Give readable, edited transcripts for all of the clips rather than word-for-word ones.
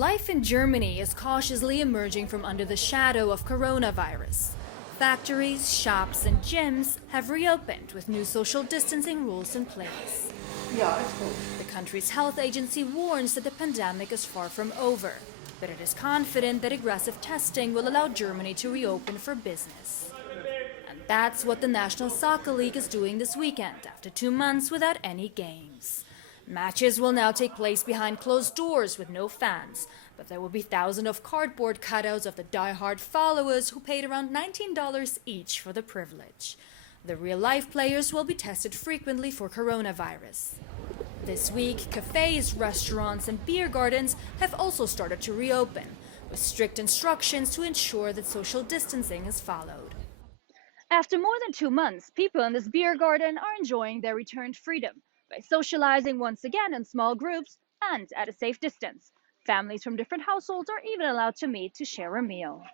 Life in Germany is cautiously emerging from under the shadow of coronavirus. Factories, shops, and gyms have reopened with new social distancing rules in place. The country's health agency warns that the pandemic is far from over, but it is confident that aggressive testing will allow Germany to reopen for business. And that's what the National Soccer League is doing this weekend after 2 months without any games. Matches will now take place behind closed doors with no fans, but there will be thousands of cardboard cutouts of the die-hard followers who paid around $19 each for the privilege. The real-life players will be tested frequently for coronavirus. This week, cafes, restaurants, and beer gardens have also started to reopen, with strict instructions to ensure that social distancing is followed. After more than 2 months, people in this beer garden are enjoying their returned freedom by socializing once again in small groups and at a safe distance. Families from different households are even allowed to meet to share a meal.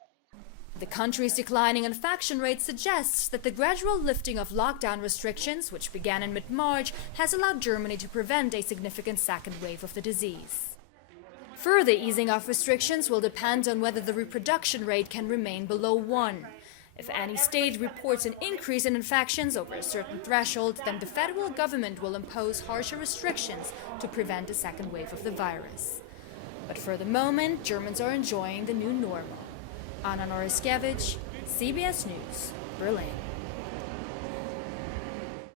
The country's declining infection rate suggests that the gradual lifting of lockdown restrictions, which began in mid-March, has allowed Germany to prevent a significant second wave of the disease. Further easing of restrictions will depend on whether the reproduction rate can remain below 1. If any state reports an increase in infections over a certain threshold, then the federal government will impose harsher restrictions to prevent a second wave of the virus. But for the moment, Germans are enjoying the new normal. Noryskiewicz, CBS News, Berlin.